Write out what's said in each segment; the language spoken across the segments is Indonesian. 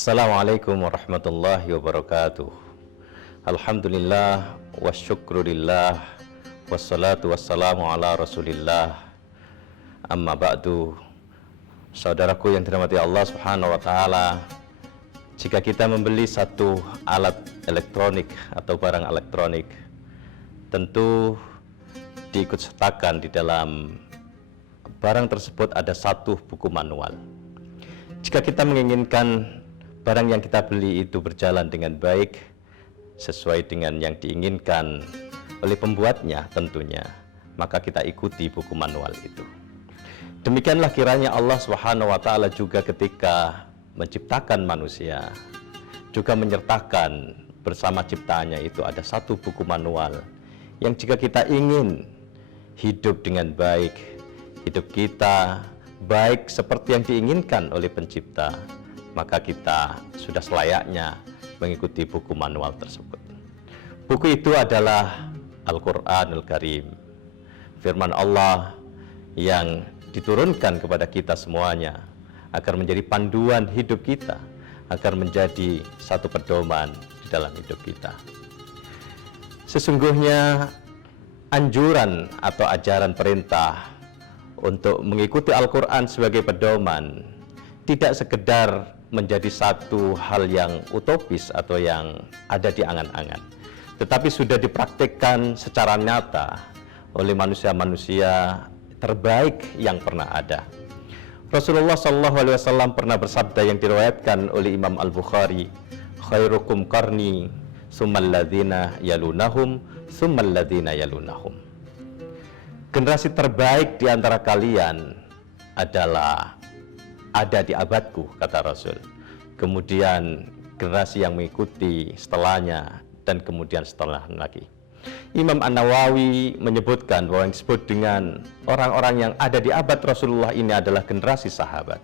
Assalamualaikum warahmatullahi wabarakatuh. Alhamdulillah wa syukrulillah wassalatu wassalamu ala rasulillah. Amma ba'du. Saudaraku yang dirahmati Allah subhanahu wa ta'ala, jika kita membeli satu alat elektronik atau barang elektronik, tentu diikut sertakan di dalam barang tersebut ada satu buku manual. Jika kita menginginkan barang yang kita beli itu berjalan dengan baik sesuai dengan yang diinginkan oleh pembuatnya tentunya, maka kita ikuti buku manual itu. Demikianlah kiranya Allah Subhanahu wa taala juga ketika menciptakan manusia juga menyertakan bersama ciptaannya itu ada satu buku manual yang jika kita ingin hidup dengan baik, hidup kita baik seperti yang diinginkan oleh pencipta, maka kita sudah selayaknya mengikuti buku manual tersebut. Buku itu adalah Al-Quranul Karim, firman Allah yang diturunkan kepada kita semuanya agar menjadi panduan hidup kita, agar menjadi satu pedoman di dalam hidup kita. Sesungguhnya anjuran atau ajaran perintah untuk mengikuti Al-Quran sebagai pedoman tidak sekedar menjadi satu hal yang utopis atau yang ada di angan-angan, tetapi sudah dipraktikkan secara nyata oleh manusia-manusia terbaik yang pernah ada. Rasulullah SAW pernah bersabda yang diriwayatkan oleh Imam Al-Bukhari, khairukum qarni summal ladzina yalunahum summal ladzina yalunahum. Generasi terbaik di antara kalian adalah ada di abadku, kata Rasul. Kemudian generasi yang mengikuti setelahnya, dan kemudian setelah lagi. Imam An-Nawawi menyebutkan bahwa yang disebut dengan orang-orang yang ada di abad Rasulullah ini adalah generasi sahabat.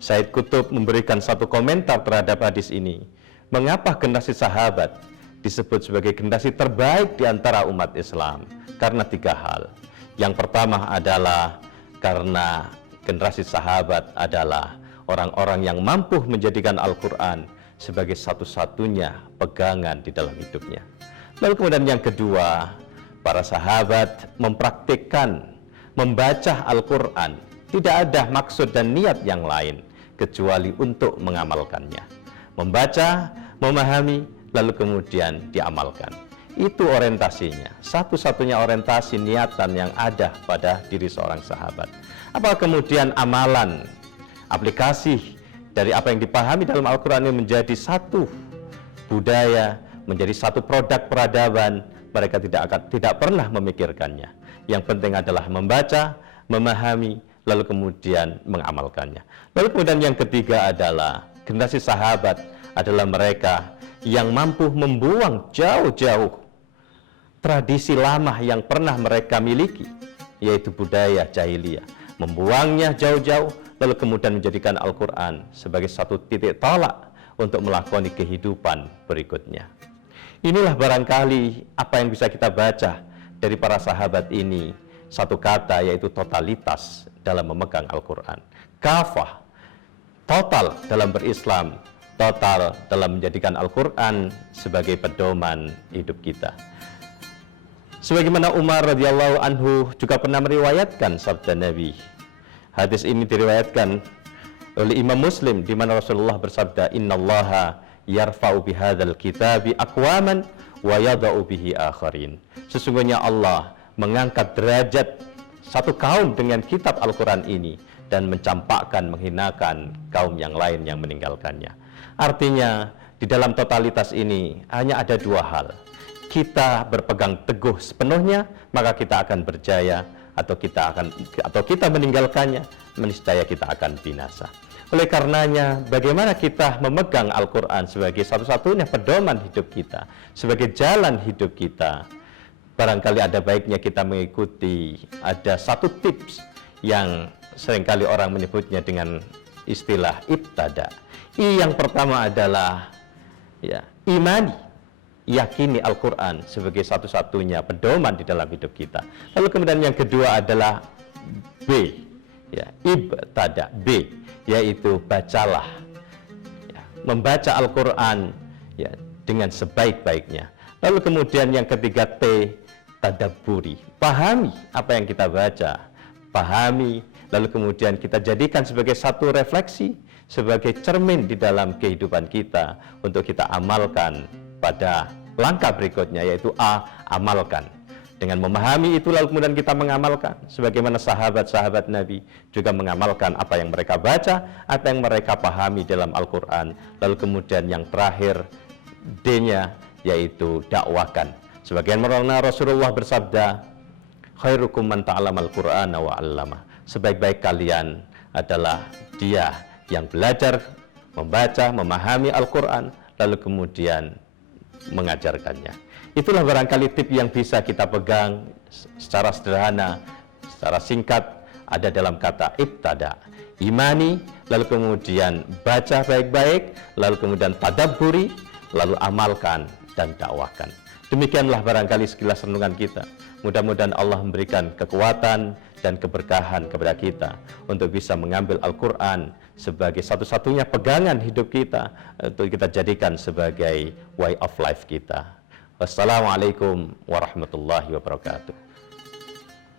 Said Qutb memberikan satu komentar terhadap hadis ini. Mengapa generasi sahabat disebut sebagai generasi terbaik di antara umat Islam? Karena tiga hal. Yang pertama adalah karena generasi sahabat adalah orang-orang yang mampu menjadikan Al-Quran sebagai satu-satunya pegangan di dalam hidupnya. Lalu kemudian yang kedua, para sahabat mempraktikkan membaca Al-Quran. Tidak ada maksud dan niat yang lain kecuali untuk mengamalkannya. Membaca, memahami, lalu kemudian diamalkan. Itu orientasinya, satu-satunya orientasi niatan yang ada pada diri seorang sahabat. Apakah kemudian amalan, aplikasi dari apa yang dipahami dalam Al-Quran ini menjadi satu budaya, menjadi satu produk peradaban, mereka tidak pernah memikirkannya. Yang penting adalah membaca, memahami, lalu kemudian mengamalkannya. Lalu kemudian yang ketiga adalah generasi sahabat adalah mereka yang mampu membuang jauh-jauh tradisi lama yang pernah mereka miliki, yaitu budaya jahiliyah. Membuangnya jauh-jauh, lalu kemudian menjadikan Al-Quran sebagai satu titik tolak untuk melakoni kehidupan berikutnya. Inilah barangkali apa yang bisa kita baca dari para sahabat ini. Satu kata, yaitu totalitas dalam memegang Al-Quran. Kafah, total dalam berislam, total dalam menjadikan Al-Quran sebagai pedoman hidup kita. Sebagaimana Umar radhiyallahu anhu juga pernah meriwayatkan sabda Nabi. Hadis ini diriwayatkan oleh Imam Muslim di mana Rasulullah bersabda, "Innallaha yarfa'u bihadzal kitabi aqwaman wa yadha'u bihi akharin." Sesungguhnya Allah mengangkat derajat satu kaum dengan kitab Al-Quran ini dan mencampakkan, menghinakan kaum yang lain yang meninggalkannya. Artinya, di dalam totalitas ini hanya ada dua hal. Kita berpegang teguh sepenuhnya, maka kita akan berjaya, atau kita meninggalkannya, niscaya kita akan binasa. Oleh karenanya, bagaimana kita memegang Al-Quran sebagai satu-satunya pedoman hidup kita, sebagai jalan hidup kita? Barangkali ada baiknya kita mengikuti, ada satu tips yang seringkali orang menyebutnya dengan istilah ibtada. Yang pertama adalah imani. Yakini Al-Quran sebagai satu-satunya pedoman di dalam hidup kita. Lalu kemudian yang kedua adalah ibtada, yaitu bacalah, membaca Al-Quran ya, dengan sebaik-baiknya. Lalu kemudian yang ketiga T, tadabburi. Pahami apa yang kita baca, pahami, lalu kemudian kita jadikan sebagai satu refleksi, sebagai cermin di dalam kehidupan kita untuk kita amalkan pada langkah berikutnya, yaitu A, amalkan. Dengan memahami itu lalu kemudian kita mengamalkan, sebagaimana sahabat-sahabat Nabi juga mengamalkan apa yang mereka baca, apa yang mereka pahami dalam Al-Quran. Lalu kemudian yang terakhir D-nya yaitu dakwakan. Sebagian mana Rasulullah bersabda, khairukum man ta'allamal Qur'ana wa 'allama. Sebaik-baik kalian adalah dia yang belajar membaca, memahami Al-Quran, lalu kemudian mengajarkannya. Itulah barangkali tip yang bisa kita pegang secara sederhana, secara singkat, ada dalam kata ibtada. Imani, lalu kemudian baca baik-baik, lalu kemudian tadabburi, lalu amalkan dan dakwakan. Demikianlah barangkali sekilas renungan kita. Mudah-mudahan Allah memberikan kekuatan dan keberkahan kepada kita untuk bisa mengambil Al-Quran sebagai satu-satunya pegangan hidup kita, untuk kita jadikan sebagai way of life kita. Wassalamualaikum warahmatullahi wabarakatuh.